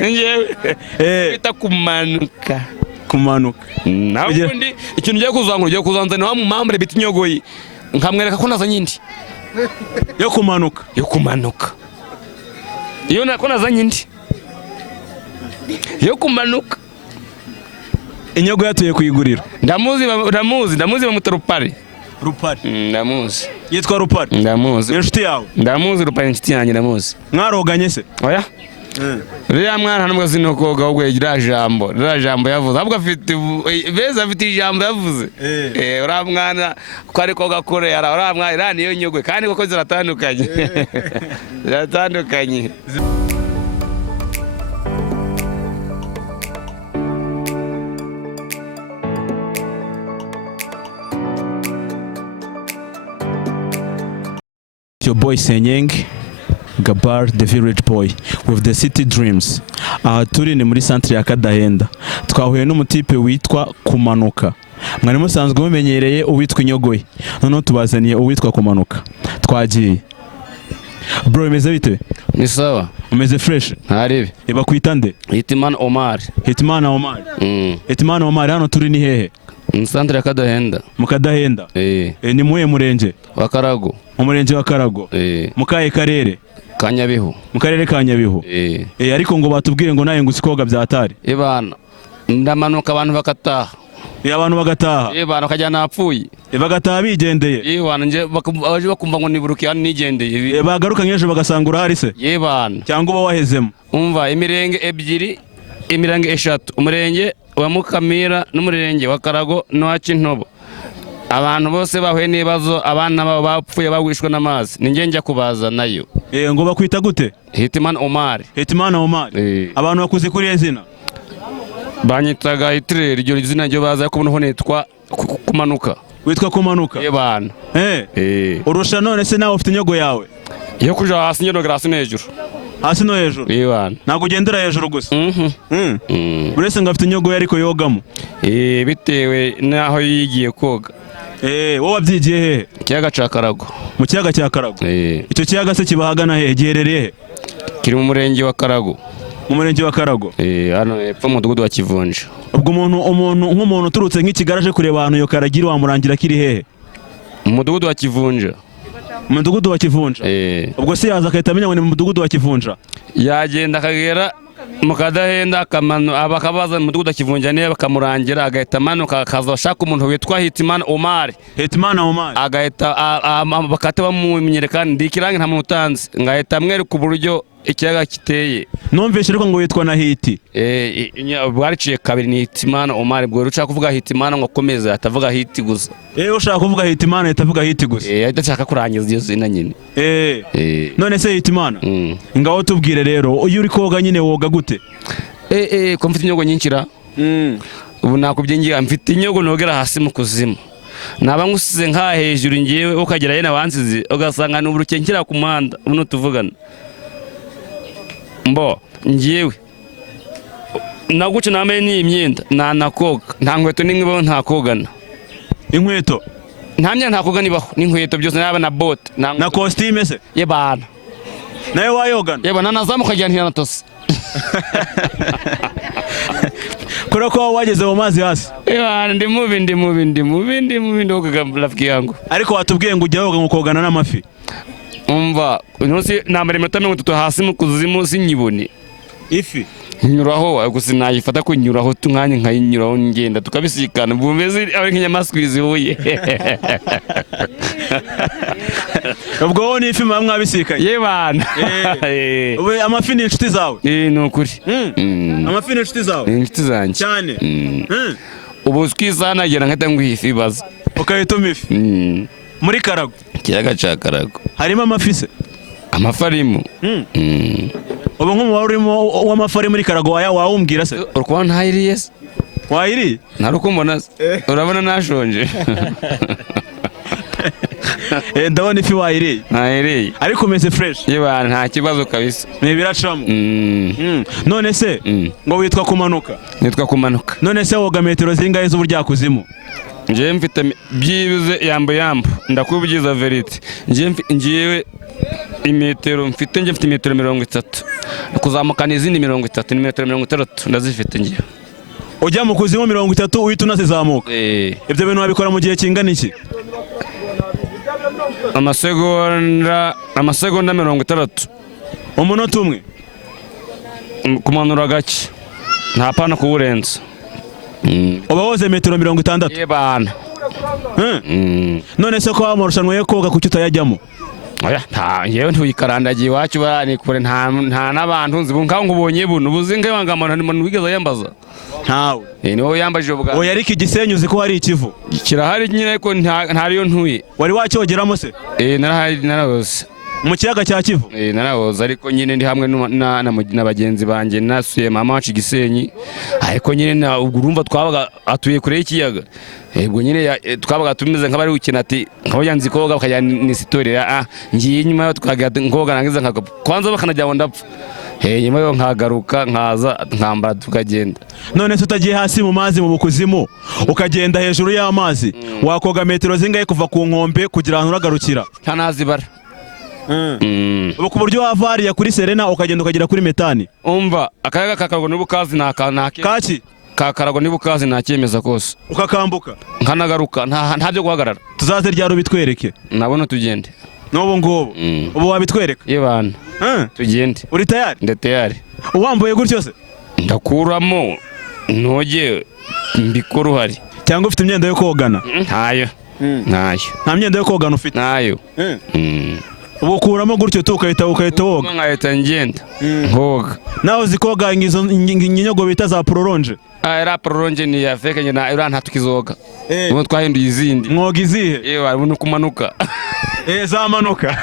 Ngewe bita kumanuka. Kumanuka. Nabundi ikintu giye kuzangura giye kuzanzana wa mumambre bita Inyogo nkamwereka ko nazanye indi. Yo kumanuka. Yo kumanuka. Iyo nako nazanye indi. Yo kumanuka. Inyogo yatuye kuyigurira. Ndamuzi bamuta Rupari. Rupari. Ndamuzi. Yitwa Rupari. Ndamuzi. Inshuti yawe. Ndamuzi Rupari inshuti yanjye ndamuzi. Mwaroganye se? Oya. Rya mwana ntabwo zino koga ubwo gira jambo yavuze ahubwo afite beza afite ijambo yavuze ura mwana ko ari koga kore ura mwana irani yo Nyogwe kandi koko ziratandukanye ziratandukanye. Your boy Senyeng Gabar, the village boy with the city dreams. Turi ni muri centre ya Kadahenda. Twahuye n'umutipe witwa Kumanuka. Mwari musanzwe mumenyereye uwitwa Inyogo. Noneho tubazaniye uwitwa Kumanuka. Twagiye. Bro, imeze bite? Ni sawa. Umeze fresh? Ntarebe. Iba kwitande? Hitman Omar. Hitman Omar. Hitman Omar hano turi ni hehe? Mu centre ya Kadahenda. Mu Kadahenda? Ni muye murenge? Wa Karago. Umurenge wa Karago. Mu kahe karere? Kanyabihu. Mu karere ka Nyabihu. Ariko ngo batubwire ngo naye ngo sikoga byatari. Ibana ndamanuka abantu bakataha. Abantu bagataha. Ibana kajyana apfuye. Bagataha bigendeye. Ibana nje baje bakumva ngo niburuke yani nigendeye. Bagaruka nyeje bagasangura hari se. Ibana. Cyangwa uba wahezemo. Umva imirenge ebyiri, imirenge eshatu. Umurenge wa Mukamira n'umurenge wa Karago no Kintobo. Abantu bose bahuye n'ibibazo abana babo bapfuye bagwishwe n'amazi ninge njya kubaza nayo. Ngo bakwita gute? Hitman Omar. Hitman Omar. Abantu bakuze kuri ezina. Banyitaga Hitler iryo izina ryo baza ko noneho nitwa Kumanuka. Witwa Kumanuka? Yebana. Urusha none se nawe ufite Inyogo yawe? Yo kuja hasi nyoro grasi no hejuru. Hasi no hejuru? Yebana. Nago gendera hejuru gusa. Urese ngo afite Inyogo yariko yogamo. Bitewe naho yigiye koga. Wowe wabyigiye hehe? Kiyaga ca Karago. Mu kiyaga cya Karago? Icyo kiyaga se kibahagana hehe? Giherereye he? Kiri mu murenge wa Karago. Mu murenge wa Karago? Hano epfo mu mudugudu wa Kivunja. Ubwo nk'umuntu uturutse nk'ikigaraje kureba ahantu yo Karagira wamurangira kiri hehe? Mu mudugudu wa Kivunja. Mu mudugudu wa Kivunja? Ubwo se yaza akahita amenya ngo ni mu mudugudu wa Kivunja? Yagenda akagera mu Kadahenda abakabaza mu mudugudu wa Kivunja niyo bakamurangira agahita amanuka akaza ashaka umuntu witwa Hitman Omar. Hitman Omar. Agahita bakate bamumenyereka ndikirange nta muntu utanze ngahita amwereka uburyo ikiyaga kiteye. Numvise ariko ngo witwa na Hiti. Bwariciye kabiri ni Hitman Omar bwo ruca kuvuga Hitman ngo akomeza atavuga Hiti gusa. Ushaka kuvuga Hitman atavuga Hiti gusa. Adashaka kurangiza iyo zina nyine. None se Hitman ngaho tubwire rero uyu uri koga nyine woga gute? Ko mfite Inyogo nyinshira. Ubu nakubyengiye mfite Inyogo nogera hasi mu kuzimu. Naba ngusize nka hejuru ngiyewe ukagera yena wansize ugasanga n'uburuke nkira ku muhanda uno tuvugana. Mbo ngiyewe naguce namenye ni imyenda nakoga nta nkweto n'imwe nta kogana. Inkweto ntamya nta kogana ibaho n'inkweto byose naba na bote na costume se yebana naye wayogana yebana nazamuka jyanira natose kora ko wageze mu mazi hasi yebana ndi mubi ndoga rafiki yangu ariko watubwiye ngo ujya woga nkokogana n'amafi. Umva nonse nambere 30 hasi mu kuzimu sinyibone ifi nyuraho gusa nayifata ko nyuraho tumwanye nkayinyuraho ngenda tukabisikana bumeze ari nk'inyamaswizi huye. Ubwo woni ifi mwabisikaye yebana ube amafi ni inshuti zawe? Nukuri amafi ni inshuti zawe? Inshuti zanjye cyane. Ubu twizana gera nkata ngwifi baza ukayituma ifi muri Karago. Kiyaga ca Karago harimo amafi se? Amafarimo. Ubu nk'umubare urimo w'amafari muri Karago wawumbwira se? Urukwa ntayiriye se? Wayiri? Narukumbona urabona nashonje. Ndabona ifi wayiriye. Ntayiriye ariko umeze fresh. Yebana nta kibazo kabisa. Ni biracamo. None se ngo witwa Kumanuka? Nitwa Kumanuka. None se woga metero zingahe z'uburya kuzimu? Nje mfite byibuze yambo ndakubwiza verite. Nje ngiyewe imetero mfite njye mfite imetero 30 kuzamuka n'izindi 30 ni metero 60 ndazifite njye ujya mu kuzimu 30 uhita unazizamuka ibyo bintu wabikora mu gihe kingana iki amasegonda 60 umunota umwe kumanura gake nta pana kuwurenza uba woze metero 60 yebana none se ko amarushanwa yo koga kuki utayajyamo oya nta yewe ntuyikarandagiye iwacu bani kure nta n'abantu nzi bunka ngo ubonye buno buzinga wangamana ni wigeze yambaza ntawe ni wowe yambajije ubwa oya ariko Igisenyi uzi ko hari ikivu kirahari nyine ariko ntariyo ntuye wari wacyogeramo se narahoze mu kiyaga cya Kivu narahoze ariko nyine ndi hamwe na bagenzi banjye nasuye mama wacu Gisenyi ariko nyine urumva twabaga atuye kure y'ikiyaga ubwo nyine twabaga tumeze nk'abari gukina ati nk'aho yanzi koga bakajya nisitorera ngiye inyuma yo twagaga ngoga nangiza nkagapfa kwanza bakanajya ngo ndapfa nyuma yo nkagaruka nkaza nkambara tukagenda none se utagiye hasi mu mazi mu bukuzimu ukagenda hejuru y'amazi wakoga metero zingahe kuva ku nkombe kugira ahantu uragarukira ntanazibara ubu ku buryo wava hariya kuri Serena ukagenda ukagera kuri Metani umva akayaga kakarago n'ubukazi kaki kakarago n'ubukazi ntacyemeza kose ukakambuka nkanagaruka nta byo guhagarara tuzaze ryari ubitwereke nabona tugende n'ubu ngubu ubu wabitwereka yebana tugende uri tayari ndi tayari uwambuye gutyo se ndakuramo ntoge mbikora uhari cyangwa ufite imyenda yo kogana ntayo nta myenda yo kogana ufite ntayo ubu ukuramo gutyo tu ukahita woga nkahita ngenda nkoga nawe uzi koga izo inyogo bita za prolonge era prolonge ni ya feke nyina ira ntatukizoga ubu twahinduye izindi mwoga izihe yewe ubu kumanuka zamanuka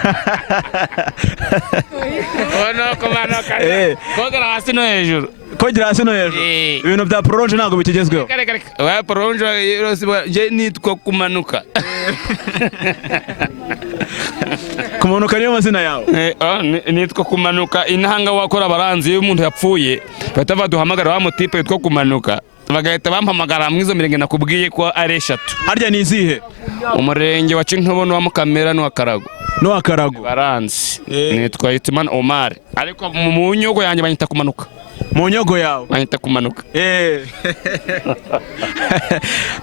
ono kumanuka koga hasi no hejuru kogera hasi no hejuru ibintu bya prolonge ntabwo bikigezweho wa prolonge je nitwa kumanuka kumanuka niyo mazina yawe nitwa kumanuka intanga wakora baranzi iyo umuntu yapfuye bahita baduhamagara wa mutipe yitwa kumanuka bagahita bampamagara mwizo mirenge nakubwiye ko ari 3 harya ni izihe umurenge wa Cintobo no wa Mukamira no wa Karago baranzi nitwa Hitimana Omar ariko mu nyogo yanjye banyita kumanuka mu nyogo yawe banyita kumanuka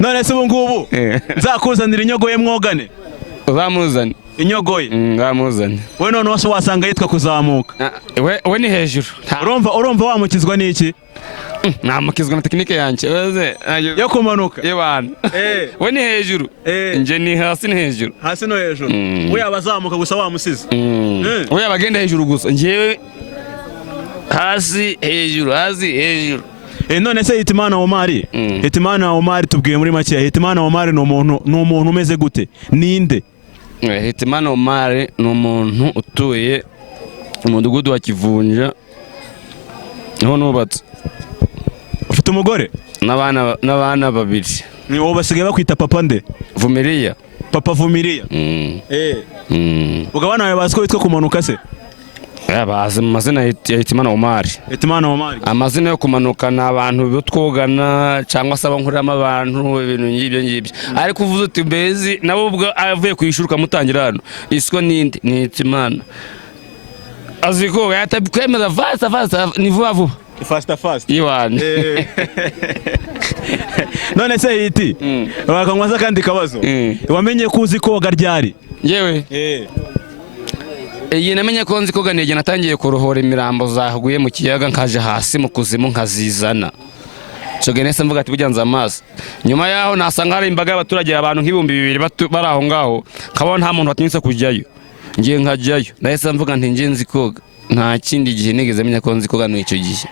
none se ubu ngubu nzakuzanira inyogo ye mwogane uzamuzane inyogo ye ngamuzane we none wase wasanga yitwa kuzamuka we ni hejuru urumva wamukizwa n'iki namukizwa na tekinike yanjye yo kumanuka yebana we ni hejuru nje ni hasi no hejuru we abazamuka gusa wamusize we abagenda hejuru gusa njewe hasi hejuru none se Hitimana Omar tubwiye muri make Hitimana Omar ni umuntu umeze gute ninde Hitimana Omar ni umuntu utuye mu mudugudu wa Kivunja niho nubatse ufite umugore n'abana babiri ni wowe basigaye bakwita papa nde Vumiriya papa Vumiriya ubwo abana bawe bazi ko witwa kumanuka se bazi amazina ya Hitimana Omar amazina yo kumanuka ni abantu bitwogana cyangwa se abankuriramo abantu ibintu ngibyo ariko uvuze uti mbezi nabo ubwo avuye kwishura ukamutangira hano isiko ninde ni Hitimana aziko yatakwemeza fast ni vuba fast iwana none se hiti wakanywaza kandi kabazo wamenye ko uzi koga ryari yewe iyi namenye ko nzi koga nege natangiye kurohora imirambo zahuguye mu kiyaga nkaje hasi mu kuzimu nkazizana Chogenese mvuga ati bujyanza amaso nyuma yaho nasanga hari imbaga y'abaturage abantu nk'ibihumbi 200 bari aho ngaho nkabona nta muntu watinyutse kujyayo ngiye nkajyayo nahise mvuga nti nje nzi koga nta kindi gihe nigeze menya ko nzi koga n'icyo gihe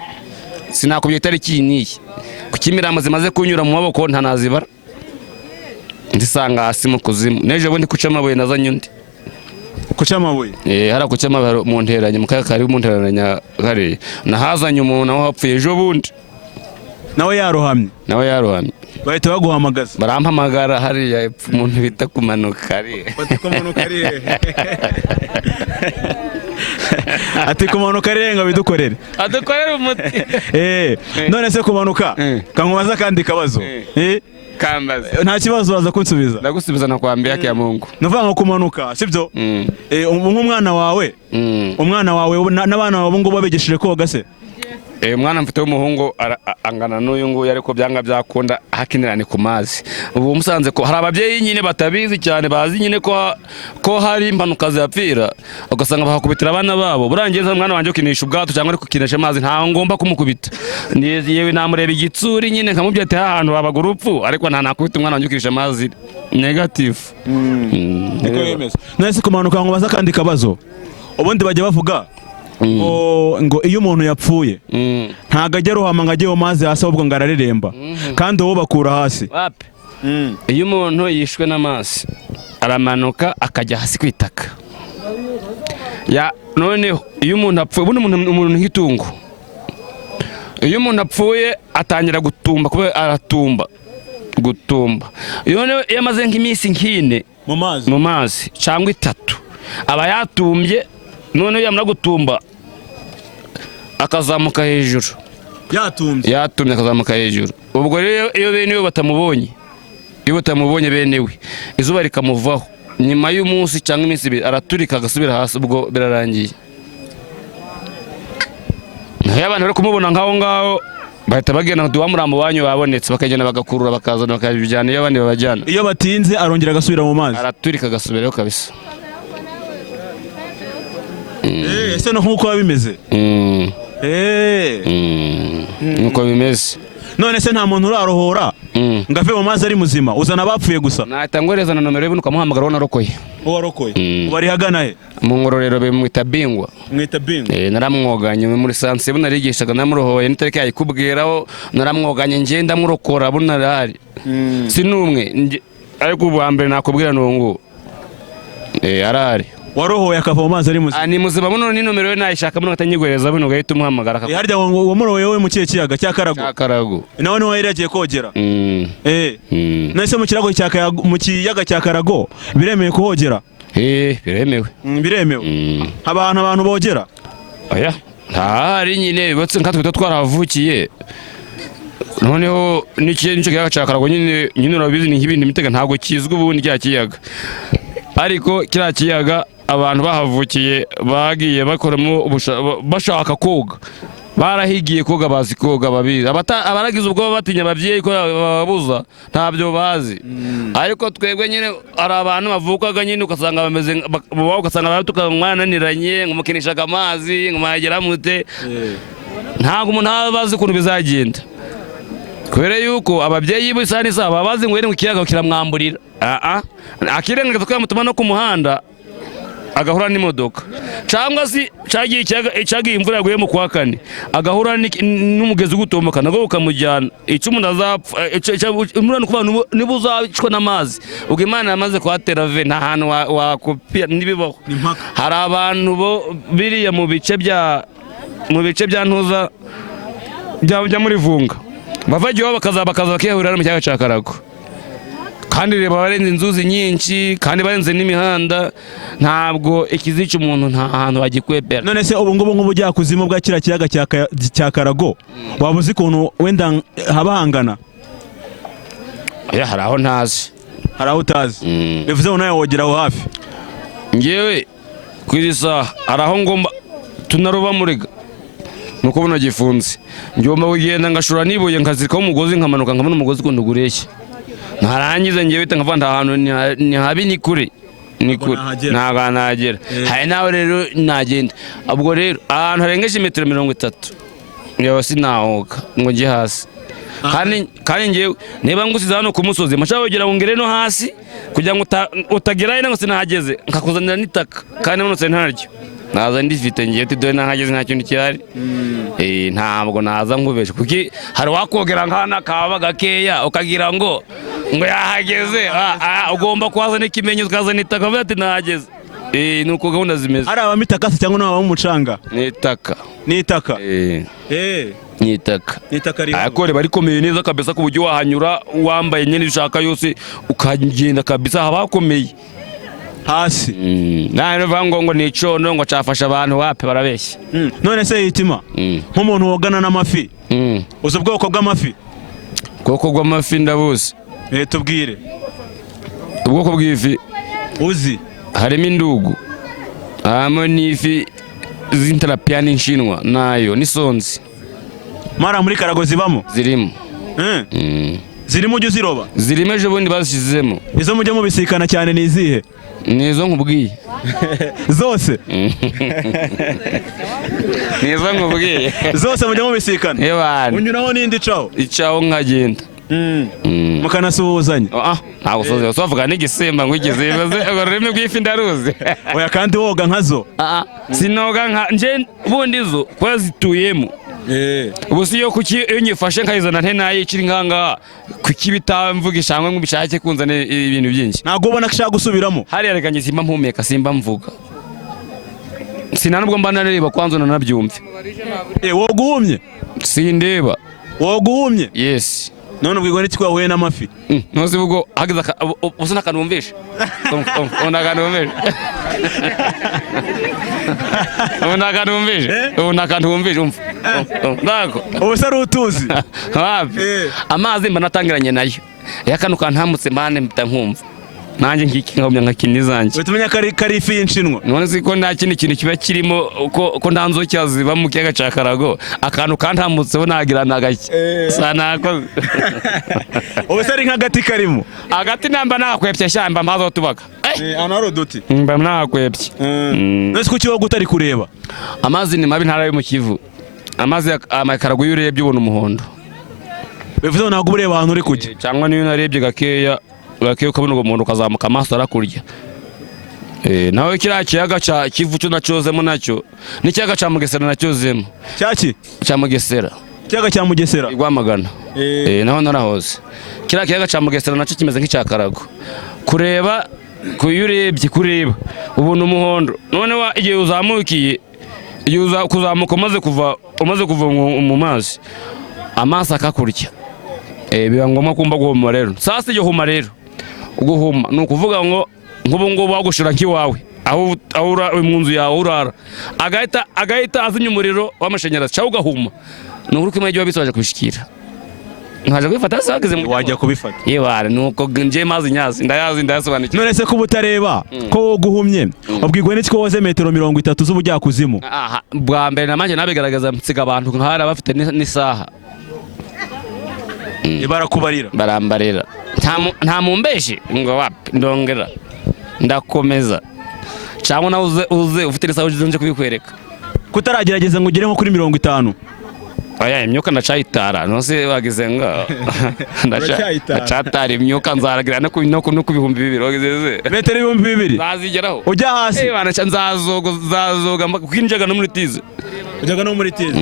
sinakubye itariki niyi kukimirambo zimaze kunyura mu maboko ntanazibara ndisanga hasi mu kuzimu neje bundi kuca amabuye nazanye undi kuca amabuye hara kuca amabuye mu nteranye mu kaka kari mu nteranya kare nahazanye umuntu aho hapfuye ejo bundi nawe yarohamye bahita baguhamagaza barampamagara hariya umuntu bita kumanuka ati kumanuka renga bidukorere adukorere umuti none se kumanuka kankubaza kandi kabazo kambaze nta kibazo waza kunsubiza ndagusubiza nakwambia yake ya Mungu nuvanga ngo kumanuka sibyo nk'umwana wawe n'abana babo ngo babegesheje koga se umwana mfite w'umuhungu angana n'uyu nguyu ariko byanga byakunda hakinirane ku mazi ubu musanze ko hari ababyeyi nyine batabizi cyane bazi nyine ko hari impanuka zapfira ugasanga bahakubitira abana babo burangiza umwana wanjye ukinisha ubwato cyangwa ari kukinisha amazi nta ngomba kumukubita yewe namureba igitsuri nyine nkamubwira ati ahantu babaga urupfu ariko nta nakubita umwana wanjye ukinisha amazi negative niko yemeza nese kumanuka ngo baza kandi kabazo ubundi bajya bavuga ngo iyo umuntu yapfuye ntago ajya aruhama ngo ajye mu mazi hasi ahubwo ngo arareremba kandi uwo bakura hasi iyo umuntu yishwe n'amazi aramanuka akajya hasi kwitaka noneho iyo umuntu apfuye umuntu nk'itungo iyo umuntu apfuye atangira gutumba kubera aratumba iyo amaze nk'iminsi nk'ine mu mazi cyangwa 3 aba yatumbye none yamara gutumba akazamuka hejuru yatumye akazamuka hejuru ubwo rero iyo bene batamubonye benewe izuba rikamuvaho nyuma y'umunsi cyangwa iminsi 2 araturika agasubira hasi ubwo birarangiye naho abantu bari kumubona ngaho bahita bagenda ngo wamuramu banyu babonetse bakagenda bagakurura bakazana bakabijyana iyo abandi babajyana iyo batinze arongera agasubira mu mazi araturika agasubirayo kabisa ese no nkuko bimeze nuko bimeze none se nta muntu urarohora ngo ave mu mazi ari muzima uzana abapfuye gusa nahita ngoreza na nomero y'ubundi ukamuhamagara wanarokoye bari hagana he mu ngororero bimwita bingwa naramwoganye muri sanse bunarigishaga namurohoye n'itariki yayikubwiraho naramwoganye ngenda murokora bunarari si numwe ariko ubu mbere nakubwira n'ubu arari warohoye akava mu mazi ari muzima ni muzima buno ni nomero ye nayishaka buno atanyigwereza buno gahita umuhamagara harya wamurohoye wowe mu kiye kiyaga cya Karago nawe niwe yari yagiye kogera nese mu kiyaga cya Karago biremewe kuhogera biremewe abantu bogera oya ntahari nyine bibatse nkatwe twarahavukiye noneho nicyo kiyaga cya Karago nyine urabizi ni nk'ibindi mitega ntabwo kizwe ubundi cya kiyaga ariko kiriya kiyaga abantu bahavukiye bagiye bakoramo bashaka koga barahigiye koga bazi koga babizi abaragize ubwo batinya ababyeyi ko bababuza ntabyo bazi ariko twebwe nyine ari abantu bavukaga nyine ugasanga bameze ugasanga baratuka mwananiranye ngo mukinishaga amazi ngo mwagera mute ntabwo umuntu abazi ukuntu bizagenda kubera yuko ababyeyi b'isani zabo bazi ngo ngo ikiyaga kiramwamburira akirenga tukamutuma no ku muhanda agahura n'imodoka cyangwa se cyagiye imvura yaguye mu kwa 4 agahura n'umugezi gutomboka nago ukamujyana icyo umuntu azapfa umurano kuba niba uzacwa n'amazi ubwo Imana yamaze kuhatera ve nta hantu wakopia nibibaho hari abantu bo biriya mu bice bya ntuza bya muri vunga bavagiyeho bakaza bakihurira mu kiyaga cya Karago kandi reba barenze inzuzi nyinshi kandi barenze n'imihanda ntabwo ikizica umuntu nta hantu bagikwepera none se ubu ngubu nk'ubujya kuzimo bwa kira kiyaga cya Karago waba uzi ukuntu wenda habahangana hari aho ntazi hari aho utazi bivuze ngo nawe wogera aho hafi ngewe kuri saha hari aho ngomba tunaroba muriga nuko buno gifunze ngomba kugenda ngashura nibuye nkazirikaho umugozi nkamanuka nkabona umugozi kundi ugureshye narangiza ngewe bita nkavanda ahantu ni habi ni kure ntabwo nagera hari nawe rero nagenda ubwo rero ahantu harengeje metero 30 ngewe sinahoga ngo njye hasi kandi ngewe niba ngusize hano ku musozi mashaka kugira ngo ngere no hasi kugira ngo utagerayo nango sinahageze nkakuzanira n'itaka kandi none se ntaryo naza ndifite ngiye tidore nahageze nta kintu kirari ntabwo naza nkubeshe kuki hari wakogera nkana kaba gakeya ukagira ngo yahageze ugomba kwazana ikimenyetso ukazana itaka uvuga ati nahageze nuko gahunda zimeze ari abamitaka se cyangwa n'aba mu mucanga n'itaka n'itaka n'itaka ariko reba rikomeye neza kabisa ku buryo wahanyura wambaye nyene ushaka yose ukagenda kabisa habakomeye hasi nane vango ni icono ngo cafasha abantu wape barabeshya none se yitima nk'umuntu wogana n'amafi uzi ubwoko bw'amafi ndabuzi tubwire ubwoko bw'ifi uzi harimo indugu, harimo n'ifi z'intarapia n'inshinwa nayo n'isonzi. Mara muri karago zibamo Zirimo. Zirimo ujya uziroba? Zirimo ejo bundi bazishyizemo. Izo mujya mubisikana cyane ni izihe? Nizo nkubwiye. Zose? Nizo nkubwiye. Zose mujya mubisikana? Yebana. Unyuraho n'indi caho? Icaho nkagenda. Mukanasuhuzanya? Ntabwo sovuga n'igisimba ngo igisimba ururimi rw'ifi ndaruzi. Oya kandi woga nkazo? Sinoga nka nje bundi zo kwa zituyemo. Ubu si yo kuki iyo nyifashe nkayizana ntenaye ikiri nkanga kuki bitamvuga ishangwe ngo bishake kunzana ibintu byinshi. Ntago ubona ko gusubiramo? Hari yarekanye simba mpumeka simba mvuga. Sinanubwo mba nareba kwanza nanabyumve. Woguhumye? Sindeba. Woguhumye? Yes. None ubwo n'iki kwahuye n'amafi? Nose ubwo hagize usuna kanumvisha. Unakanumvisha. Unakanumvisha umva. Nako. Ubuse ari utuzi? Hafi. Amazi mba natangiranye nayo. Yakanuka ntamutse mane mpita nkumva. Nanjye ngiki nkabumya nkakini zanjye. Utumenya kari ifi y'inshinwa? None siko nta kindi kintu kiba kirimo ko ntanzo cyaziba mu kiyaga ca Karago akantu kantamutse bo nagira nagake. Sanako. Ubuse ari nk'agati karimo? Agati namba nakwepye shamba mbazo tubaka. Anaro duti? Mba nakwepye. None siko kiwo gutari kureba? Amazi ni mabi ntara yo mu Kivu. Amazi amakarago yurebye ubona umuhondo. Bivuze ntabwo ureba ahantu uri kujya? Cyangwa niyo narebye gakeya ukabona uwo muntu ukazamuka amaso arakurya. Nawe kiriya kiyaga cya Kivu cyo nacozemo nacyo n'ikiyaga cya Mugesera nacyozemo. Cyaki? Cya Mugesera. Ikiyaga cya Mugesera? Rwamagana. Naho narahoze. Kiriya kiyaga cya Mugesera nacyo kimeze nk'icya Karago. Kureba kuyurebye kureba ubona umuhondo. None igihe uzamukiye iyo kuzamuka umaze kuva mu mazi amaso akakurya. Biba ngombwa kumba guhuma rero. Sasa iyo huma rero uguhuma ni ukuvuga ngo nk'ubu ngubu wagushira nk'iwawe aho mu nzu yawe urara agahita azinya umuriro w'amashanyarazi cyangwa ugahuma ni ukuri ko imwe bisobaje kubishikira nkaje kubifata sagize wajya kubifata yebare nuko nje mazi nyazi ndayasobanukiye. None se ko butareba ko guhumye ubwigwe n'iki ko woze metero 30 z'ubujya kuzimu? Bwa mbere namanje nabigaragaza mtsiga abantu nkahara bafite n'isaha. Barakubarira? Barambarira. Nta mumbeshe ngo wapi ndongera ndakomeza cyangwa na uze ufite isaha uje kubikwereka kutaragerageza ngo ugere nko kuri 50. Oya imyuka ndacayitara nose bagize nga ndacatara imyuka nzaragira no ku 2,000 wagizeze metero 2,000 bazigeraho ujya hasi bana nzazoga kwinjaga no muri tize ujaga no muri tize.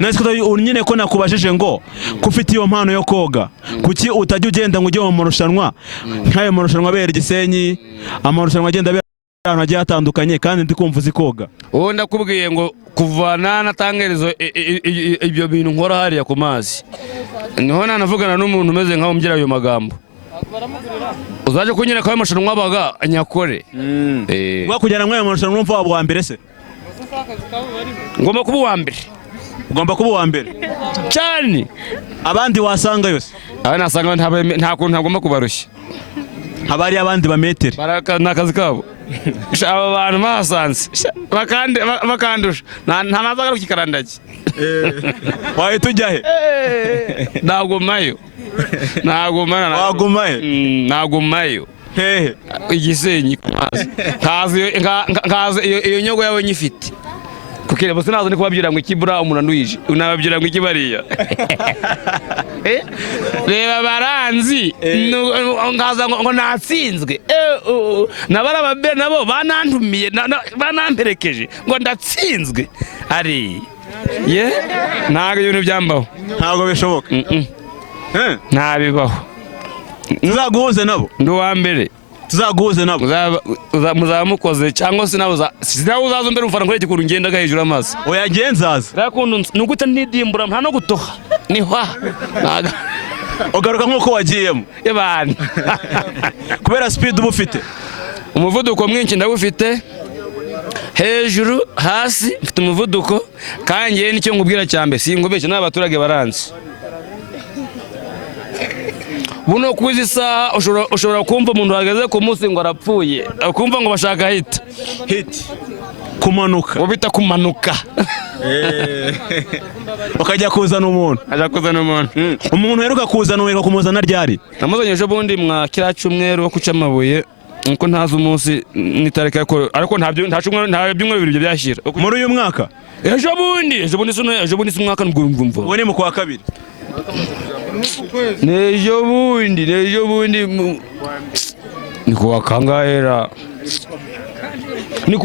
Nese ko unyine ko nakubajije ngo kufite iyo mpano yo koga kuki utajya ugenda ngo ujye mu marushanwa nk'ayo marushanwa bera Gisenyi amarushanwa agenda ahantu hagiye hatandukanye kandi ndi kumva uzi koga? Uwo ndakubwiye ngo kuvana natangerezo ibyo bintu nkora hariya ku mazi niho nanavugana n'umuntu umeze nkaho umbyira ayo magambo uzaje kunyira kwa amarushanwa baga nyakore. Wakujyana mwayo marushanwa umva wabwa mbere se? Ngomba kuba uwa mbere. Ugomba kuba uwa mbere cyane abandi wasanga yose? Aba nasanga nta kuntu ntagomba kubarushya. Habari abandi ba metero nakazi kabo aba bantu basanze bakandusha nta nazaga kukikarandaki. Waye tujyahe? Nagumayo. Wagumaye? Nagumayo. Hehe? Igisenyi kazi iyo nyogo yawe nyifite kukire bose nazo ni kubabwira ngo ikibura umuntu anduije unababwira ngo ikibariya. Reba baranzi ngaza ngo natsinzwe nabara babe nabo banantumiye banamperekeje ngo ndatsinzwe ari ntago ibintu byambaho ntago bishoboka. ntabibaho. Tuzaguhuze nabo ndi uwa mbere tuzaguhuze nabo muzaba mukoze cyangwa se nabo uzaza mbere umufana nkore gikuru ngendaga hejuru amazi oya genzaza rakundo nuguta ntidimbura nta no gutoha ni hwa ugaruka nkuko wagiyemo yebana kubera speed uba ufite umuvuduko mwinshi ndawufite hejuru hasi mfite umuvuduko kandi nicyo ngubwira cyambe singubeshye n'abaturage baranzi buno kwizi saha ushobora kumva umuntu hageze ku munsi ngo arapfuye ukumva ngo bashaka hit kumanuka ubita kumanuka ukajya kuzana umuntu umuntu heruka kuzana uweka kumuzana ryari namuzanye ejo bundi mwa kira cyumweru wo kuca amabuye nko ntazi umunsi nitareka ariko nta byumweru bibiri byashira muri uyu mwaka ejo bundi umwaka n'ubwumva ubu ni mu kwa kabiri nejo bundi ni kuwa kangahera ni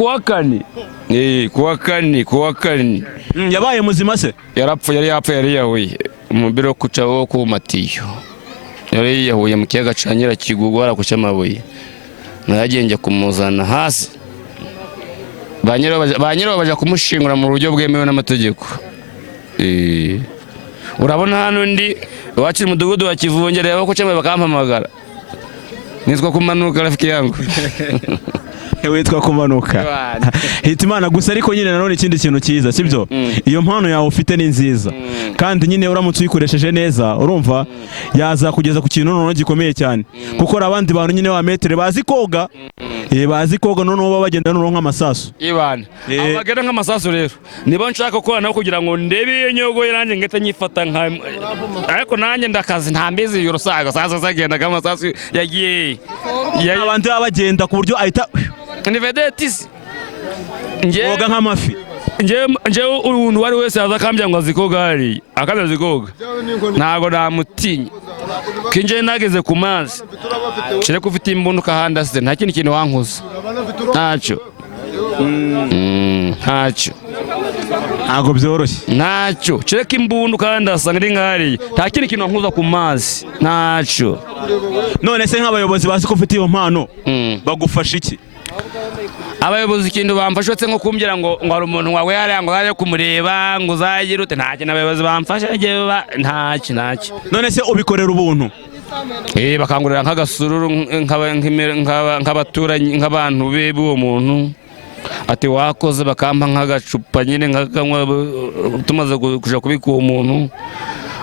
kuwa kane yabaye muzima se yari yahuye umubiri wo kuca wo ku matiyo yari yahuye mu kiyaga ca Nyirakigugu arakuca amabuye naragenge kumuzana hasi banyiro baje kumushingura mu buryo bwemewe n'amategeko urabona hano ndi wacu mudugudu wa Kivunge reba ko cyamaye bakampamagara nitwa Kumanuka rafiki yangu witwa Kumanuka Hitimana gusa ariko nyine nanone ikindi kintu cyiza sibyo iyo mpano yawe ufite ni nziza kandi nyine uramutse uyikoresheje neza urumva yaza kugeza ku kintu noneho gikomeye cyane kuko abandi bantu nyine wa metere bazi koga noneho baba bagenda noneho nk'amasasu ibana abagenda nk'amasasu rero niba nshaka ko naho kugira ngo ndebe Inyogo yanjye ngeta nyifata nka ariko nanjye ndakazi ntambizi y'urusaga sasa sagenda nk'amasasu yagiye abandi bagenda ku buryo ahita ni vedetisi koga nk'amafi nje umuntu wari wese aza akambya ngo azikoga hari akambya azikoga ntago namutinya kinje nageze ku mazi kire kufite imbunda kahanda se nta kindi kintu wankuza ntacyo ntago byoroshye ntacyo kire kimbunda kandi asanga ndi nkari nta kindi kintu wankuza ku mazi ntacyo none se nk'abayobozi bazi ko ufite iyo mpano bagufasha iki abayobozi ikintu bamfashe nko kumbwira ngo hari umuntu wawe yarango yaje kumureba ngo uzagire ute nta kintu abayobozi bamfasha ntacyo none se ubikorera ubuntu bakangurira nk'agasururu nk'abaturanyi nk'abantu be b'uwo muntu ati wakoze bakampa nk'agacupa nyine nk'akanywa tumaze kuja kubika uwo muntu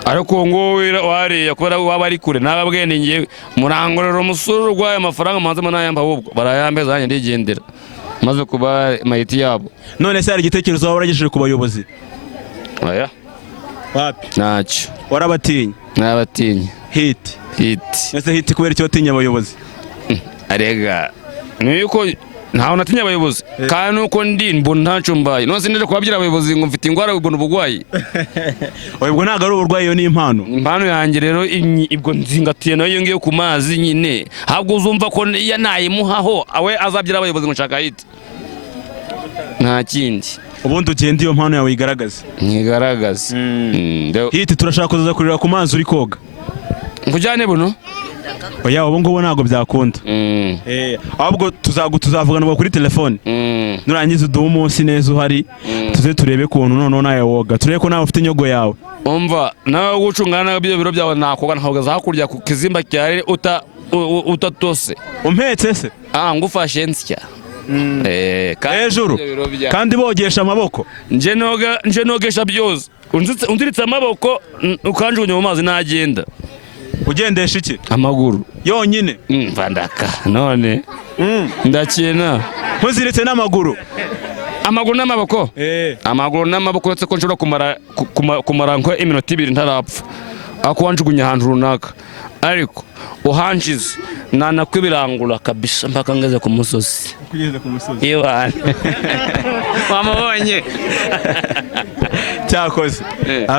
ariko ngo wariya kubera waba ari kure nababwene ngiye murangorera umusuru rwaye amafaranga manze manayamba ahubwo barayambeza hanye ndigendera maze kuba mayiti yabo none se hari igitekerezo waba waragejeje ku bayobozi oya wapi ntacyo warabatinya nabatinya hit ese hit kubera icyo watinya abayobozi arega nuko ntaho natinya abayobozi kandi nuko ndi mbona ntacyo mbaye none sindeje kubabyira abayobozi ngo mfite ingwara ubwo n'ubugwayi ubwo ntago ari uburwayi yo ni impano yanjye rero ibwo nzingatiye nayo ngiye ku mazi nyine habwo uzumva ko nayimuhaho awe azabyira abayobozi ngo nshaka hit nta kindi ubundi ugenda iyo mpano yawe igaragaza ntigaragaza hit turashaka kuzaza kurira ku mazi uri koga nkujyane buno oya ubu ngubu ntabwo byakunda ahubwo tuzavugana kuri telefone nurangiza uduhe umunsi neza uhari tuze turebe kuntu noneho nawe woga turebe ko nawe ufite inyogo yawe umva nawe gucungana n'ibyo biro byawe nakoga nkahogaza hakurya ku kizimba cyari utatose umpetse se ngufashe nsya hejuru kandi bogesha amaboko nje nogesha byose unziritse amaboko ukanjugunya mu mazi nagenda ugendesha iki amaguru yonyine mvandaka none ndakina ntuziritse n'amaguru n'amaboko amaguru n'amaboko uretse ko nshobora kumara nko iminota 2 ntarapfa ako wanjugunya ahantu runaka ariko uhanjize nanakwibirangura kabisa mpaka ngeze ku musozi yewe wamubonye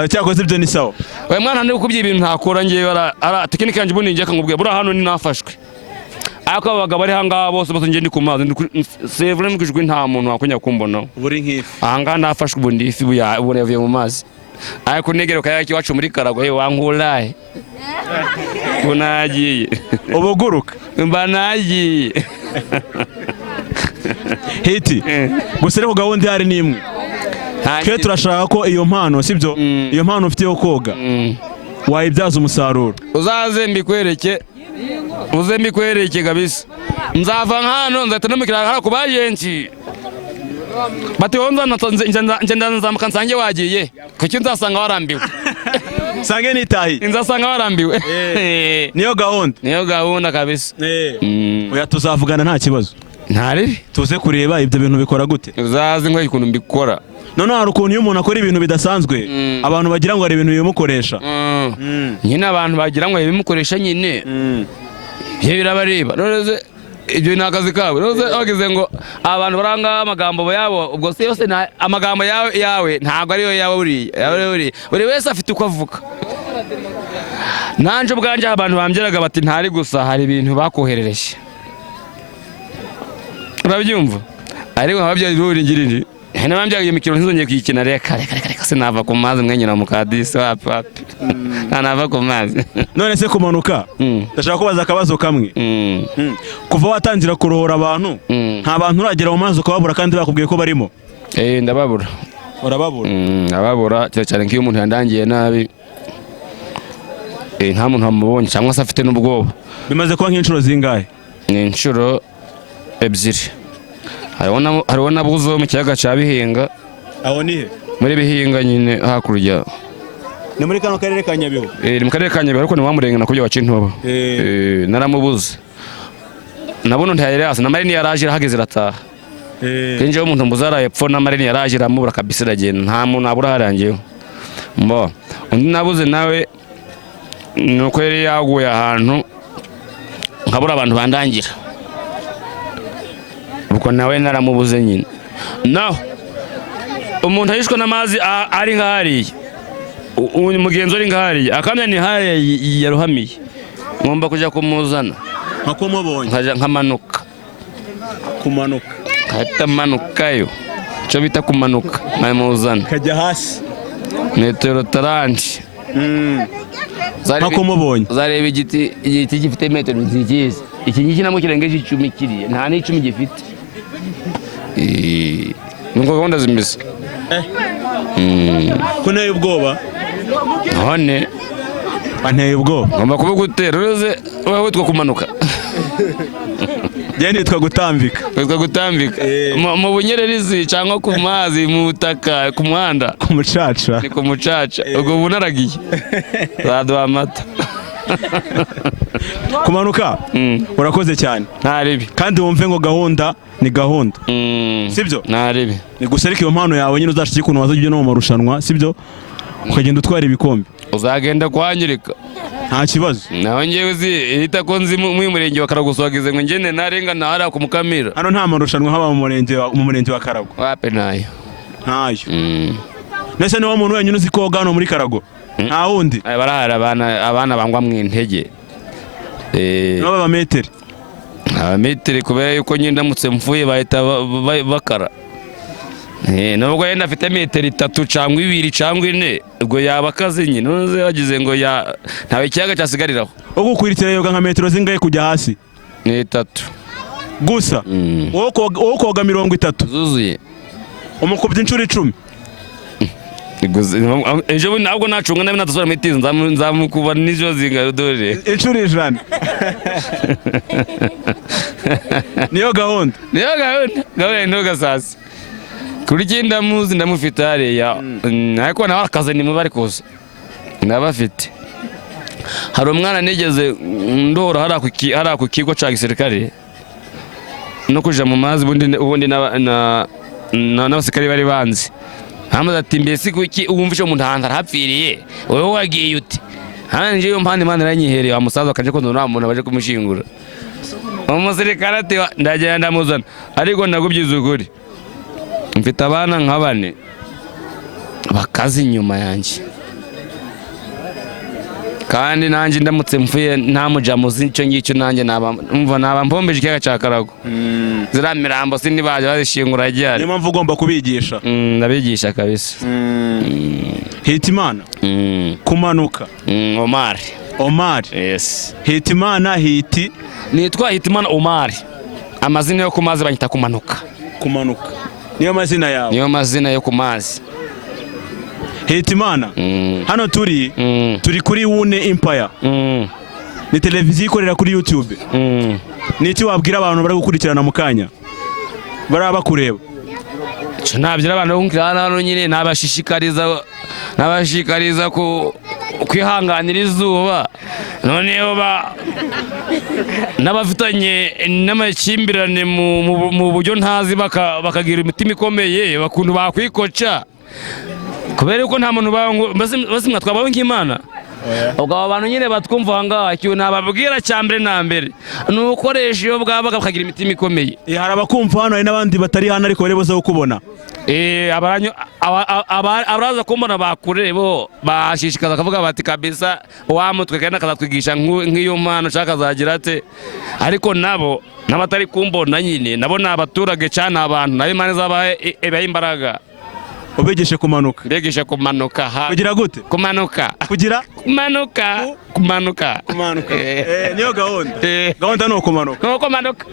cyakoze ibyo ni sawa we mwana ndi gukubye ibintu ntakora ngiye ara tekinike yanjye bundi ngiye kangubwiye bura hano ni nafashwe ariko abagabo ari hanga bose ngiye ndi ku mazi sevre n'ikijwe nta muntu wakunya kumbona buri nk'ifi ahanga nafashwe ubundi ifi ubone yavuye mu mazi ariko negero kayaki wacu muri Karago he wankurahe unagiye ubuguruka mba nagiye hiti gusa rero gahunda hari nimwe twe turashaka ko iyo mpano sibyo iyo mpano ufite yo koga wayibyaza umusaruro uzaze mbikwereke kabisa nzava nkano nzahita namukira ku bajenshi bati wonza nzamuka nsange wagiye kuki nzasanga warambiwe sange nitahi inzasanga warambiwe niyo gahunda kabisa oya tuzavugana nta kibazo ntari tuze kureba ibyo bintu bikora gute uzazi ngo ikuntu mbikora none hari ukuntu iyo umuntu akora ibintu bidasanzwe abantu bagira ngo hari ibintu bimukoresha nyine abantu bagira ngo bimukoresha nyine ibyo birabareba none ibyo ni akazi kabo none bagize ngo abantu baranga amagambo yabo ubwo se yose amagambo yawe ntabwo ariyo yawe buri wese afite uko avuga nanje ubwanje abantu bambwiraga bati ntari gusa hari ibintu bakoherereje urabyumva ariko nkababyeyi b'uringirindi nabambyaga iyo mikino ntizongeye kuyikina reka sinava ku mazi mwenyura mu kadisi wapi ntanava ku mazi none se Kumanuka ndashaka kubaza akabazo kamwe kuva watangira kurohora abantu nta bantu uragera mu mazi ukababura kandi bakubwiye ko barimo ndababura ababura cyane nk'iyo umuntu yandangiye nabi nta muntu wamubonye cyangwa se afite n'ubwoba bimaze kuba nk'inshuro zingahe ni inshuro ebyiri hariho nabuzo mu kiyaga cya Bihinga aho nihe muri Bihinga nyine hakurya ni muri kano karere ka Nyabihu ni mu karere ka Nyabihu ariko ni wamurenge nakujya wa Kintobo naramubuze nabuno ntayirasa na Marini yaraje hageze rataha kenje umuntu mbuzara yepfo na Marini yaraje ramubura kabisa iragenda nta muntu abura harangiye mbo undi nabuze nawe nuko yari yaguye ahantu nkabura abantu bandangira ubwo nawe naramubuze nyine naho umuntu ayishwe n'amazi ari nkahariye umugenzi ari nkahariye akamya ni hariya yaruhamiye ngomba kujya kumuzana nkakumubonye nkamanuka kahita manukayo icyo bita kumanuka nkamuzana kajya hasi metero 30 nkakumubonye uzareba igiti gifite metero zigize iki ngiki namo kirengeje 10 kiriye nta n'10 gifite nuko gahunda zimeze ko nteye ubwoba none anteye ubwoba ngomba kuvuga utera uruze wowe witwa Kumanuka njye nitwa gutambika mu bunyererizi cyangwa ku mazi mu butaka ku muhanda ku mucaca ni ku mucaca ubwo bunaragiye zaduha amata Kumanuka urakoze cyane ntaribi kandi wumve ngo gahunda ni gahunda sibyo ntaribi ni gusereka iyo mpano yawe nyine uzashike ukuntu wazajya no mu marushanwa sibyo ukagenda utwara ibikombe uzagenda kwanyereka nta kibazo naho ngewe ihita ko nzi mu murenge wa Karago wagize ngo ngene narenga nahara ku Mukamira hano nta marushanwa haba mu murenge wa Karago wape nayo nese niwo muntu wenyine uzi koga hano muri Karago nta wundi barahara abana bangwa mu intege n'aba bameteri kubera yuko nyine ndamutse mfuye bahita bakara nubwo yenda afite metero 3 cyangwa 2 cyangwa 4 ubwo yaba akazi nyine none bagize ngo ntawe ikiyaga cyasigariraho ugukwirikira yoga nka metero zingahe kujya hasi ni 3 gusa wowe koga 30 zuzuye umukubye inshuro 10 ejo ntabwo nacunga nabi natazora mitizi nzamukuba n'ijoro zingana dore inshuro 100 niyo gahunda ntogasasi kuri genda muzi ndamufite hariya ariko nawe akazi ni mubari kuza ndabafite hari umwana nigeze ndora hariya ku kigo cya gisirikare no kuja mu mazi ubundi n'abasirikare bari banzi hamaze ati mbese kuki uwumvishe umuntu ahantu arahapfiriye wowe wagiye uti hanje yo mpande Imana iranyihereye wa musaza akaje ko nta muntu baje kumushingura umusirikare ati ndagenda ndamuzana ariko ndagubyiza ukuri mfite abana nka 4 bakazi inyuma yanjye kandi nanjye ndamutse mfuye nta mujamuzi icyo ngicyo nanjye naba mpombeje ikiyaga cya Karago zira mirambo sinibaje bazishingura ajyari niyo mpamvu ugomba kubigisha ndabigisha kabisa Hitimana Kumanuka Omar yes Hitimana nitwa Hitimana Omar amazina yo kumazi banyita Kumanuka niyo mazina yawe niyo mazina yo kumazi Hitimana hano turi kuri One Empire ni televiziyo ikorera kuri YouTube niki wabwira abantu bari gukurikirana mu kanya baraba kureba nabyira abantu bumvira hano nyine nabashishikariza kwihanganira izuba noneho n'abafitanye n'amakimbirane mu buryo ntazi bakagira imitima ikomeye bakuntu bakwikoca kubera ko nta muntu bazimwa twabaho nk'Imana. ubwo aba bantu nyine batwumva aha ngaha ikintu nababwira cya mbere na mbere ni ukoresha iyo bwaba bakagira imitima ikomeye. Hari abakumva hano hari n'abandi batari hano ariko bari buze kukubona. Abaraza kumbona bakure bo bashishikaza akavuga bati kabisa wa mutwe kandi akazatwigisha nk'iyo mpano ushaka azagira ate, ariko nabo n'abatari kumbona nyine nabo ni abaturage cyane abantu nabo Imana izabahe imbaraga. Ubigishe kumanuka. Mbigishe kumanuka. Kugira gute? Kumanuka. Kugira? Kumanuka. Kumanuka. Kumanuka. Niyo gahunda. Gahunda ni ukumanuka. Ni ukumanuka.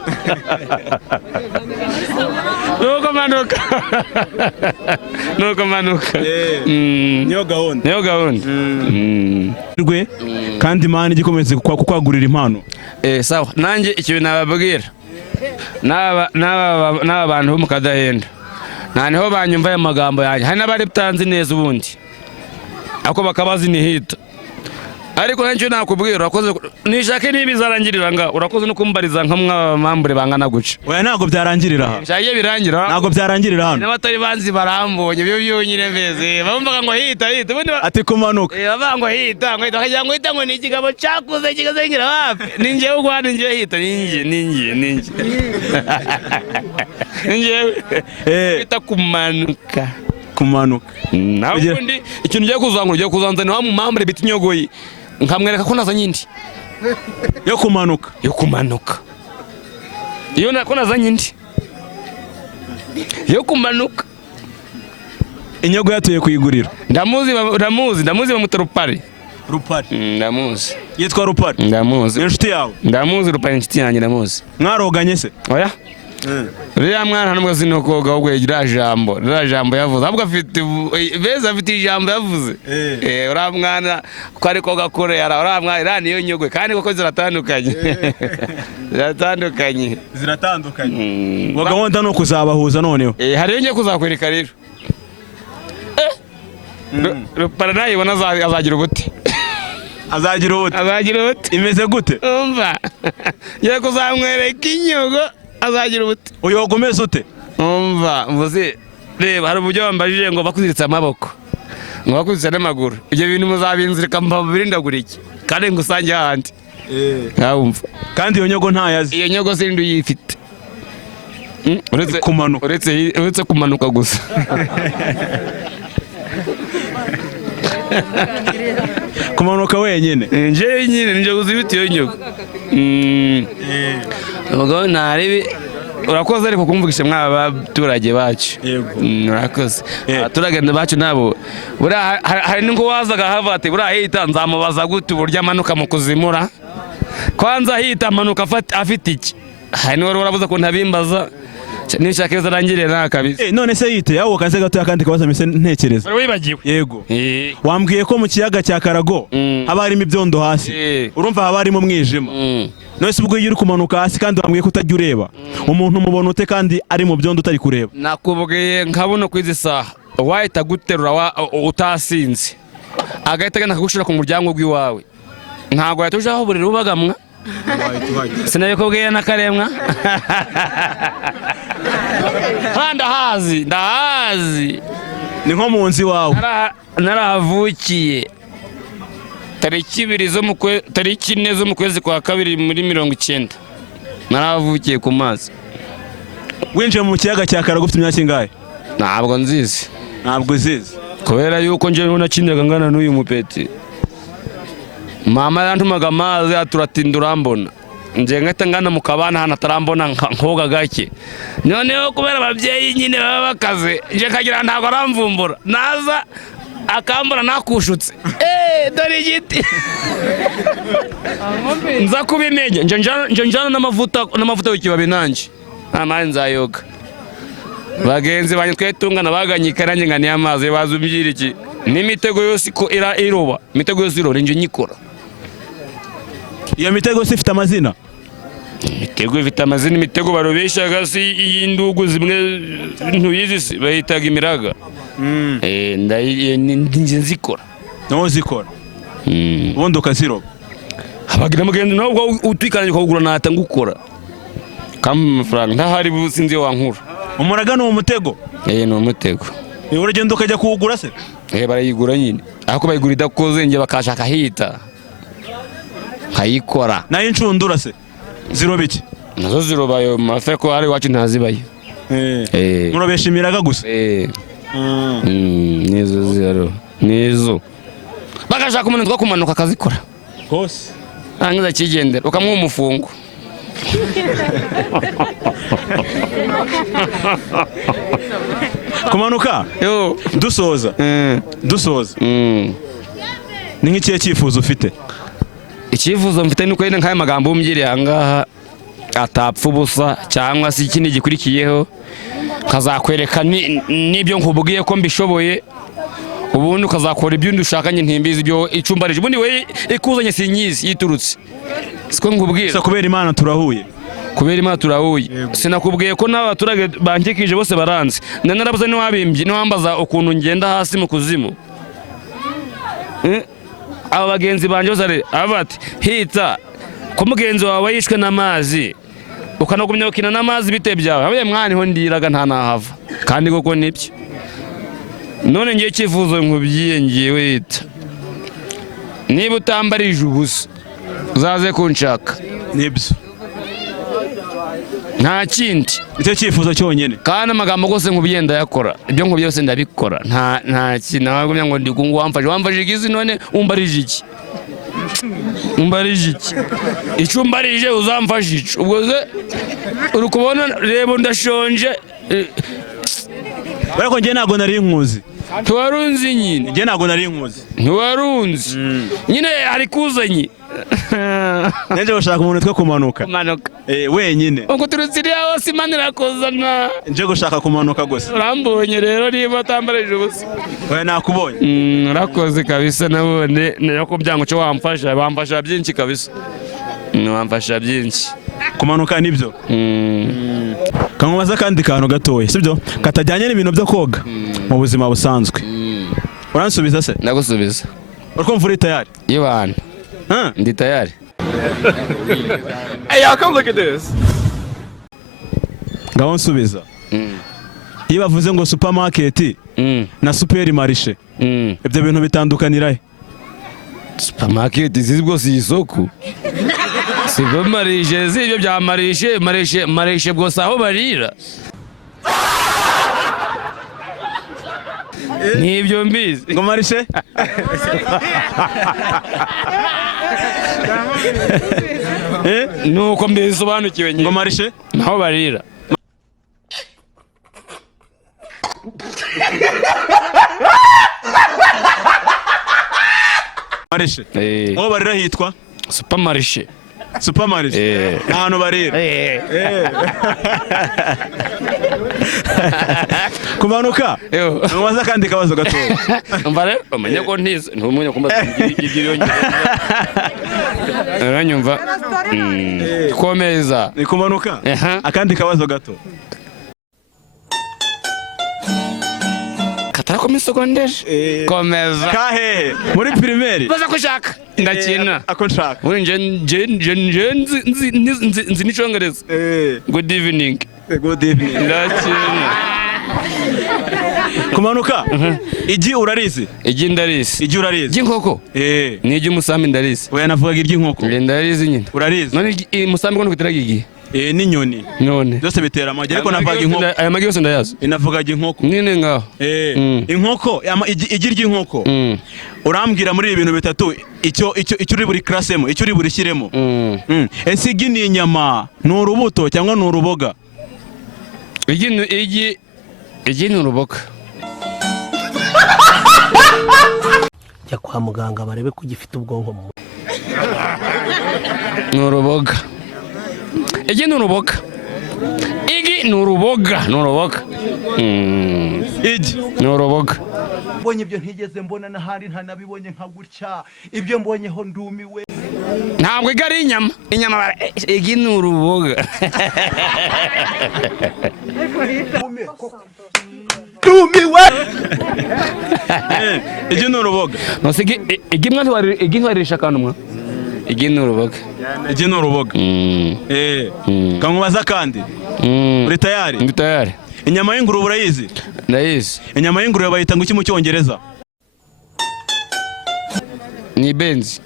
Ni ukumanuka. Ni ukumanuka. Niyo gahunda. Niyo gahunda. Rwe kandi Imana igikomeze kukwagurira impano. Sawa. Nanjye ikintu nababwira n'aba bantu bo mu Kadahenda niho banyumva aya magambo yanjye. Hari n'abari butanzi neza ubundi ako bakabazi ni hita, ariko nanjye nakubwira urakoze nishake nibizarangirira nga urakoze no kumbariza nkamwamambure bangana guca. Oya ntago byarangirira aha. Shaye birangira. Ntago byarangirira hano. N'abatari banzi barambonye byo byonyine mbeze bamvuga ngo hita ubundi ati kumanuka. Bava ngo hita ngo hita ngo ni ikigabo cyakuze kigazengira wapi ninjye ugwana ninjye hita ninjye hita kumanuka. Nabundi ikintu ngiye kuzanzana wa mu mambure biti Inyogo nkamwereka ko nazanye indi yo kumanuka iyo nako nazanye indi yo kumanuka. Inyogo yatuye kuyigurira. Ndamuzi bamuta Rupari. Ndamuzi. Yitwa Rupari. Ndamuzi. Inshuti yawe. Ndamuzi Rupari inshuti yanjye ndamuzi. Mwaroganye se? Oya. Uriya mwana nubwo sinokoga ahubwo yagira jambo yavuze ahubwo afite ijambo yavuze. Uriya mwana ko ariko gakore uriya mwana iriya niyo Inyogo kandi koko ziratandukanye. Ngo gahunda ni ukuzabahuza noneho. Hari iyo ngiye kuzakwereka rero. Rupara nayibona azagira ubute. Azagira ubute. Imeze gute? Umva ngiye kuzamwereka Inyogo azagira ubute. Uyoga umeze ute? Umva mvuze reba hari uburyo bambajije ngo bakuziritse amaboko ngo bakuziritse n'amaguru ibyo bintu muzabinzirika mbabirindagurike kandi ngusange handi. Umva kandi iyo Nyogo ntayazi. Iyo Nyogo sindi uyifite uretse kumanuka. Uretse kumanuka gusa. Kumanuka wenyine. Nje nyine nje kuzibita iyo Nyogo. Ubwo naribi urakoze ariko kumvugisha mw'abaturage bacu. Urakoze. Abaturage bacu nabo hari ningo wazaga hava ati buriya hita nzamubaza gute uburyo amanuka mu kuzimura kwanza hita amanuka afite iki. Hari n'uwari urabuza ko ntabimbaza nishaka iyo zarangiriye nta kabisa. None se yite yawo kaze gato yakandi kabaza mise ntekereza. Wibagiwe. Yego. Wambwiye ko mu kiyaga cya Karago haba harimo ibyondo hasi. Urumva haba harimo umwijima. None se ubwo iyo uri kumanuka hasi kandi wambwiye ko utajya ureba umuntu mubona ute kandi ari mu byondo utari kureba. Nakubwiye nkabona kwizi saha wahita guterura utasinze agahita agana kugushira ku muryango w'iwawe ntago yatujaho buri rubagamwa. Sinabikubwiye nakaremwa. Ndahazi ni nko mu nzi wawe. Narahavukiye tariki 4 zo mu kwezi kwa kabiri muri 1990 narahavukiye ku mazi. Winjiye mu kiyaga cya Karago ufite imyaka ingahe? Ntabwo nzizi. Ntabwo uzizi kubera yuko nje nakiniraga ngana n'uyu mupeti mama yantumaga amazi aturatinda urambona nje ngahita ngana mu kabana hano atarambona nkoga gake. Noneho kubera ababyeyi nyine baba bakaze nje kagira ntabwo aramvumbura naza akambura nakushutse dore igiti nza kubimenya nje njana n'amavuta w'ikibabi nanjye amazi nzayoga. Bagenzi banye twetungana baganyika nanjye ngani amazi bazumbira iki n'imitego yose ko iroba imitego yose irora nje nyikora. Iyo mitego se ifite amazina? Imitego ifite amazina. Imitego barobeshaga si y'indugu zimwe ntuyizi bahitaga imiraga. Nje nzikora. No zikora. ubundi ukaziroba abagira mugenzi nawe ubwo utwikaranye ukagura nata ngukora kampa amafaranga ntahari sinzi yo wankura. umuraga ni umutego ni umutego. uragenda ukajya kuwugura se? barayigura nyine ariko bayigura idakoze njye bakashaka hita nkayikora. nayo incundura se ziroba iki? nazo ziroba ayo mafe ko hari iwacu ntazibayo. murobesha imiraga gusa? nizo zero nizo bagashaka umuntu two kumanuka akazikora hose angiza kigendera ukamuha umufungo. Kumanuka dusoza ni nk'ikihe cyifuzo ufite? icyifuzo mfite ni uko yenda nk'aya magambo umbyiriye ahangaha atapfa ubusa cyangwa se ikindi gikurikiyeho kazakwereka n'ibyo nkubwiye ko mbishoboye ubundi ukazakora ibyo ushakanye ntimbizi ibyo icumbarije ubundi we ikuzanye sinyizi yiturutse siko nkubwira. kubera Imana turahuye sinakubwiye ko n'abaturage bankikije bose baranze narabuze niwabimbye niwambaza ukuntu ngenda hasi mu kuzimu. aba bagenzi banjye bose abati hita ko mugenzi wawe yishwe n'amazi ukanagumya ukina n'amazi bite byawe abaye mwana ho ndiraga nta nahava kandi koko nibyo. none ngiye cyifuzo nkubyiye ngiye hita niba utambarije ubusa uzaze kunshaka nibyo nta kindi icyo cyifuzo cyonyine kandi amagambo gose nkubyiye ndayakora ibyo nkubyiye byose ndabikora nta kintu nagumya ngo ndikungu wamfashe igizi none umbarije iki icumbarije uzamfashe ico ubwo ze uri kubona rebo ndashonje ariko njye ntago nari nkuzi. Ntiwarunzi nyine njye ntago nari nkuzi. Ntiwarunzi nyine ari kuzanye nje gushaka umuntu two kumanuka wenyine ubwo turuziriya hose Imana irakuzana nje gushaka kumanuka gusa. urambonye rero niba atambarije ubusa oya nakubonye urakoze kabisa nabone nako byango cyo wamfasha byinshi kabisa wamfasha byinshi kumanuka nibyo. Kankubaza kandi kantu gatoye sibyo katajyanye n'ibintu byo koga mu buzima busanzwe uransubiza se? Ndagusubiza. Urumva uri tayari? Yibana ndi tayari. Hey y'all, come look at this. Ngaho nsubiza. Iyo bavuze ngo supermarket na supermarché ibyo bintu bitandukanira he? Supermarket zizibwo si isoko. Supermarché zibyo bya marishe bwose aho barira. Nibyo mbizi. Ngo marishe? Nuko mbisobanukiwe nyine. Ngo marishe? Naho barira. Marishe? Aho barira hitwa? Supermarché. Supermarché? Ahantu barira? Kumanuka? Ntubaza kandi kabazo gatoya. Mbare umenye ko ntize ntumenye ko mbaza ibyiyongera. Uranyumva? Komeza. Ni kumanuka? Akandi kabazo gato. Katako mi secondaire. Komeza. Kahe muri primaire. Baza kushaka. Ndakina. Ako nshaka. Uri nzi n'icyongereza. Good evening. Good evening. Ndakina. Kumanuka? Igi urarizi? Igi ndarizi. Igi urarizi? Igi nkoko? Ni igi umusambi ndarizi. Oya navugaga igi nkoko. Ndarizi nyine. Urarizi? None umusambi ko kwiteraga igi. N'inyoni. None. Byose bitera amagi ariko navugaga inkoko. Aya magi yose ndayazi. Inavugaga inkoko. Nine ngaho. Inkoko igi ry'inkoko. Urambwira muri ibintu bitatu icyo uri buri klasemo icyo uri buri shyiremo. Ese igi ni inyama ni urubuto cyangwa ni uruboga? Igi ni uruboga. Jya kwa muganga barebe ko ugifite ubwonko mu ni uruboga. Igi ni uruboga. Igi ni uruboga. Igi ni uruboga. mbonye ibyo ntigeze mbona n'ahandi ntanabibonye nka gutya ibyo mbonyeho ndumiwe. Ntabwo igi ari inyama. Igi ni uruboga. ndumiwe. Igi ni uruboga. Nose igi ntwarisha kantu mwa. Igi ni uruboga. Igi ni uruboga. Kankubaza kandi. Uri tayari? Ndi tayari. Inyama y'ingurube urayizi? Ndayizi. Inyama y'ingurube bayita ngo iki mu Cyongereza? Ni benzi.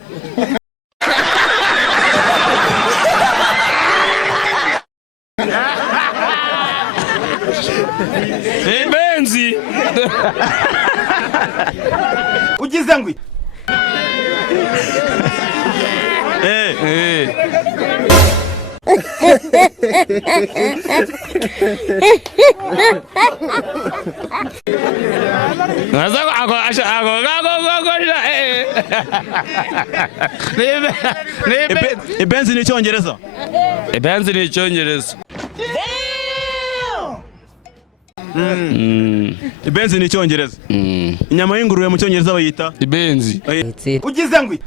Ni benzi. Ugize ngwi. Ibenzi ni Icyongereza? Ibenzi ni Icyongereza. Ibenzi ni Icyongereza. Inyama y'ingurube mu Cyongereza bayita? Ibenzi. Ugize ngwi.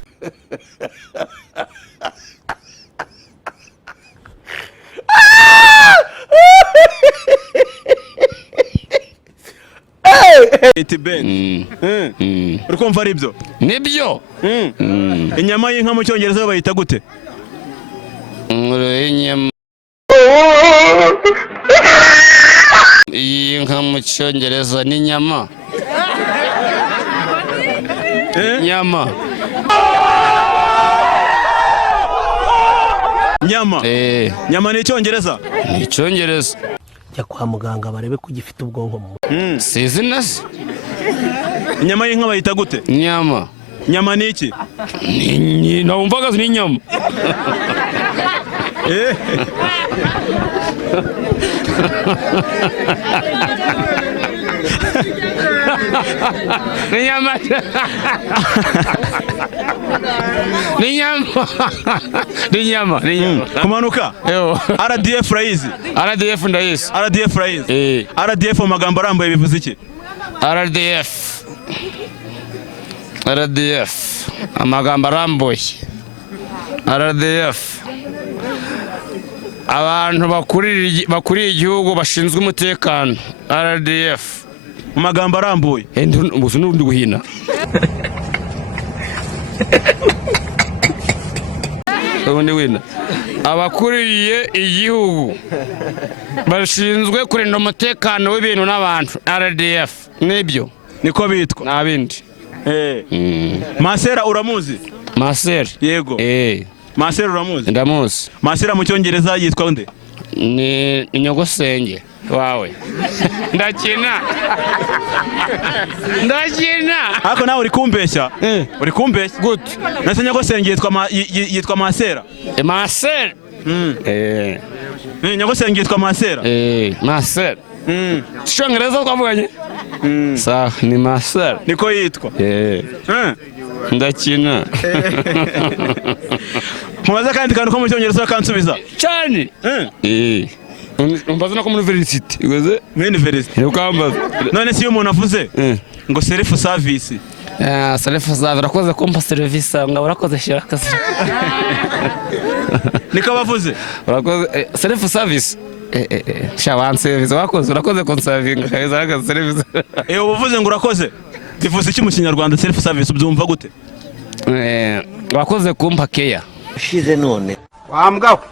Itiben. Uri kumva ari byo? Nibyo. Inyama y'inka mu Cyongereza bayita gute? Inyama y'inka mu Cyongereza ni nyama. Nyama. Nyama. Nyama ni Icyongereza? Ni Icyongereza. Jya kwa muganga barebe ko gifite ubwonko mu. Sizi nasi. Inyama y'inka bayita gute? Nyama. Nyama ni iki? Nawumvaga ni nyama. Ni nyama. Ni nyama. Ni nyama. Ni nyama. Kumanuka. RDF urayizi? RDF ndayizi. RDF urayizi? RDF mu magambo arambuye bivuze iki? RDF amagambo arambuye. RDF abantu bakuriye igihugu bashinzwe umutekano. RDF mu magambo arambuye. Ubuso n'undi guhina. Ubundi wina abakuriye igihugu bashinzwe kurinda umutekano w'ibintu n'abantu. RDF nibyo niko bitwa. Nabindi. Masera uramuzi? Masera yego. Masera uramuzi? Ndamuzi. Masera mu Cyongereza yitwa nde? Ni Inyogo wawe. Ndakina. Hako nawe uri kumbeshya? Uri kumbeshya? Gute? Nase Nyogosenge yitwa Masera? Masera. Nyogosenge yitwa Masera? Masera. Cyongereza twavuganye? Sawa, ni Masera. Niko yitwa? Ndakina. Mubaza kandi kantu ko mu Cyongereza kansubiza? Cyane. Umbaza nako muri university. Igoze? Muri university. Ukambaza. None si umuntu avuze ngo self service. Self service urakoze kumpa service ngo urakoze shirakaze. Niko bavuze? Urakoze self service. Shawan service wakoze urakoze conserving kaza akaze service. Ubuvuze ngo urakoze. Bivuze iki mu Kinyarwanda self service ubyumva gute? Wakoze kumpa care. Shize none. Wambwa.